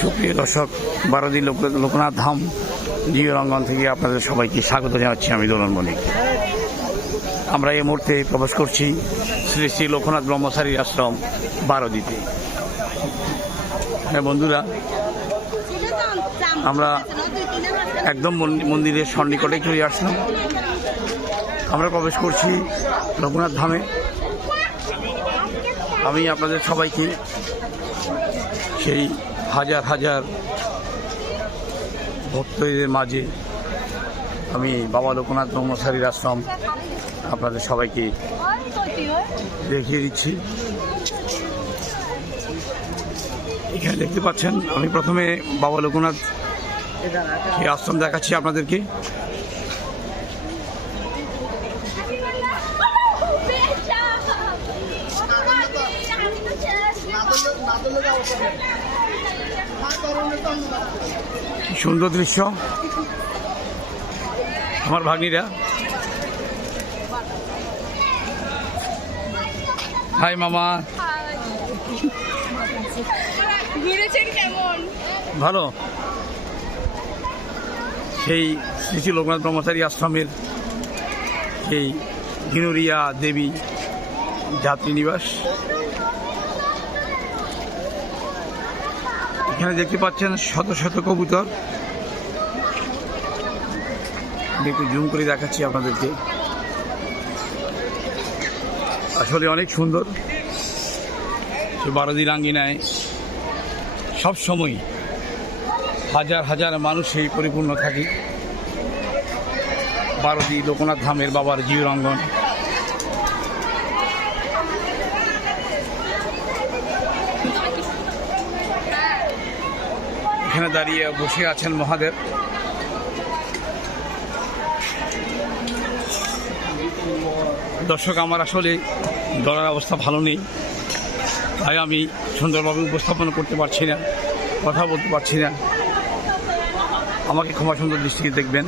সুপ্রিয় দর্শক, বারোদি লোকনাথ ধাম জীবরঙ্গন থেকে আপনাদের সবাইকে স্বাগত জানাচ্ছি। আমি দোলন মনিক। আমরা এই মুহূর্তে প্রবেশ করছি শ্রী শ্রী লোকনাথ ব্রহ্মচারী আশ্রম বারোদিতে। হ্যাঁ বন্ধুরা, আমরা একদম মন্দিরের সন্নিকটে চলে আসলাম। আমরা প্রবেশ করছি লোকনাথ ধামে। আমি আপনাদের সবাইকে সেই হাজার হাজার ভক্তদের মাঝে আমি বাবা লোকনাথ ব্রহ্মচারীর আশ্রম আপনাদের সবাইকে দেখিয়ে দিচ্ছি। এখানে দেখতে পাচ্ছেন, আমি প্রথমে বাবা লোকনাথ এই আশ্রম দেখাচ্ছি আপনাদেরকে। কি সুন্দর দৃশ্য। আমার ভাগ্নিরা, হাই মামা। কেমন? ভালো। সেই শ্রী শ্রী লোকনাথ ব্রহ্মচারী আশ্রমের সেই ঘিনুরিয়া দেবী যাত্রী নিবাস। এখানে দেখতে পাচ্ছেন শত শত কবুতর। আমি একটু জুম করে দেখাচ্ছি আপনাদেরকে। আসলে অনেক সুন্দর। বারোদির আঙ্গিনায় সবসময় হাজার হাজার মানুষই পরিপূর্ণ থাকে। বারোদি লোকনাথ ধামের বাবার জীবরঙ্গন। এখানে দাঁড়িয়ে বসে আছেন মহাদেব। দর্শক, আমার আসলে গলার অবস্থা ভালো নেই, তাই আমি সুন্দরভাবে উপস্থাপন করতে পারছি না, কথা বলতে পারছি না। আমাকে ক্ষমা সুন্দর দৃষ্টিতে দেখবেন।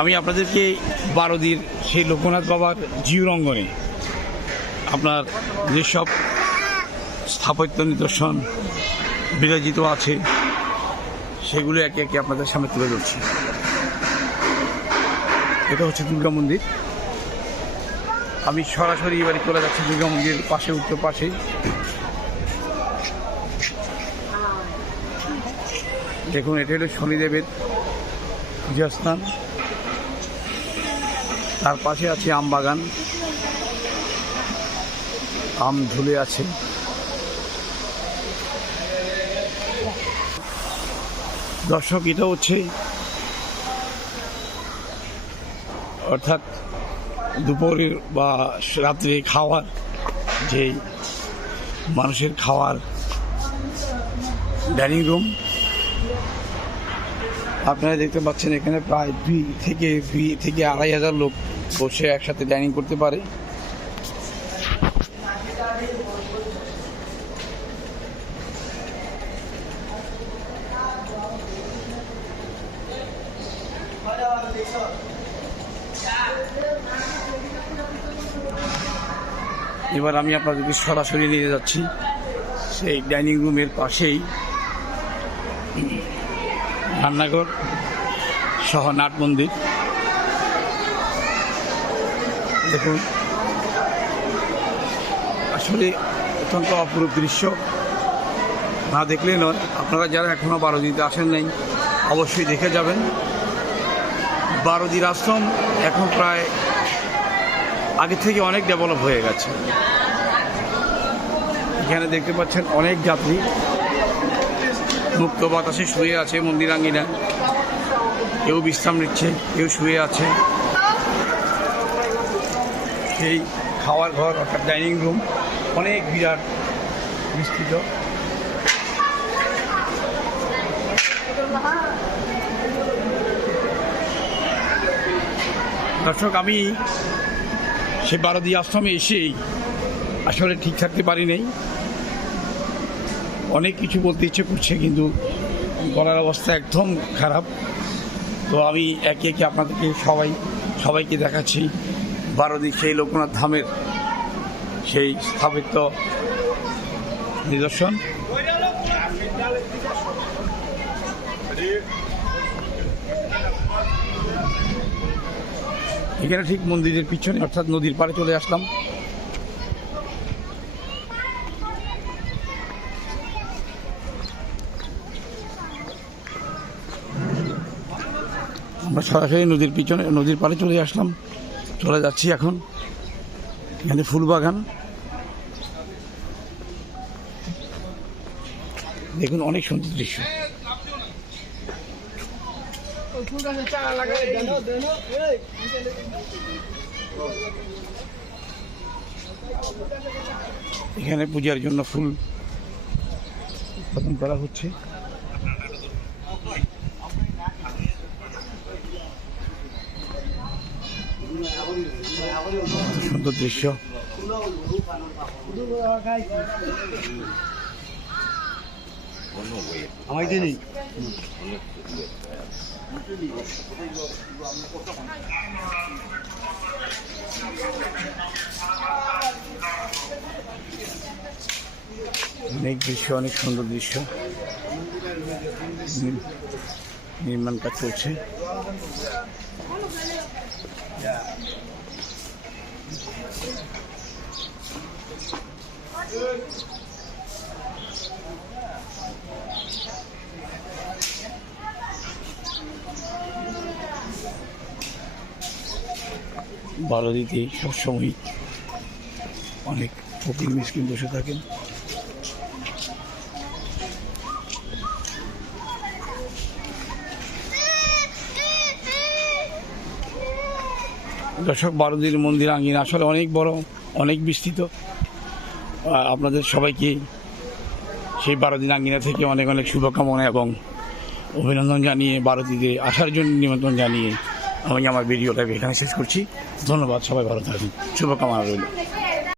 আমি আপনাদেরকে বারোদির সেই লোকনাথ বাবার জীবরঙ্গনে আপনার যেসব স্থাপত্য নিদর্শন বিরাজিত আছে সেগুলো একে একে আপনাদের সামনে তুলে ধরছি। এটা হচ্ছে দুর্গা মন্দির। আমি সরাসরি এবারে চলে যাচ্ছি দুর্গা মন্দিরের পাশে, উত্তর পাশে। দেখুন, এটা হলো শনিদেবের পূজাস্থান। তার পাশে আছে আম বাগান, আম ঝুলে আছে। দর্শক, এটা হচ্ছে অর্থাৎ দুপুরের বা রাত্রে খাওয়ার যে মানুষের খাওয়ার ডাইনিং রুম। আপনারা দেখতে পাচ্ছেন এখানে প্রায় 2 থেকে 2,500 লোক বসে একসাথে ডাইনিং করতে পারে। এবার আমি আপনাদেরকে সরাসরি নিয়ে যাচ্ছি সেই ডাইনিং রুমের পাশেই রান্নাঘর সহ নাট মন্দির। দেখুন, আসলে অত্যন্ত অপরূপ দৃশ্য। না দেখলে নয়, আপনারা যারা এখনও বারোদিতে আসেন নাই অবশ্যই দেখে যাবেন। বারোদির আশ্রম এখন প্রায় আগে থেকে অনেক ডেভেলপ হয়ে গেছে। এখানে দেখতে পাচ্ছেন অনেক যাত্রী মুক্ত বাতাসে শুয়ে আছে মন্দির আঙ্গিনা। কেউ বিশ্রাম নিচ্ছে, কেউ শুয়ে আছে। সেই খাওয়ার ঘর অর্থাৎ ডাইনিং রুম অনেক বিরাট বিস্তৃত। দর্শক, আমি সে বারোদি আশ্রমে এসেই আসলে ঠিক থাকতে পারি নাই। অনেক কিছু বলতে ইচ্ছে করছে, কিন্তু গলার অবস্থা একদম খারাপ। তো আমি একে একে আপনাদেরকে সবাইকে দেখাচ্ছি বারোদি সেই লোকনাথ ধামের সেই স্থাপিত নিদর্শন। এখানে ঠিক মন্দিরের পিছনে অর্থাৎ নদীর পাড়ে চলে আসলাম। আমরা সরাসরি নদীর পাড়ে চলে আসলাম, চলে যাচ্ছি এখন। এখানে ফুল বাগান দেখুন, অনেক সুন্দর দৃশ্য। এখানে পূজার জন্য ফুল উৎপাদন করা হচ্ছে। সুন্দর দৃশ্য। আমায় দিনি অনেক দৃশ্য, অনেক সুন্দর দৃশ্য। নির্মাণ কাজ চলছে। বারোদিতে সবসময় অনেক ফকির মিসকিন বসে থাকেন। দর্শক, বারোদির মন্দির আঙ্গিনা আসলে অনেক বড়, অনেক বিস্তৃত। আপনাদের সবাইকে সেই বারোদিন আঙ্গিনা থেকে অনেক অনেক শুভকামনা এবং অভিনন্দন জানিয়ে, বারোদিতে আসার জন্য নিমন্ত্রণ জানিয়ে আমি আমার ভিডিওটা এখানে শেষ করছি। ধন্যবাদ, সবাই ভালো থাকুন, শুভকামনা রইল।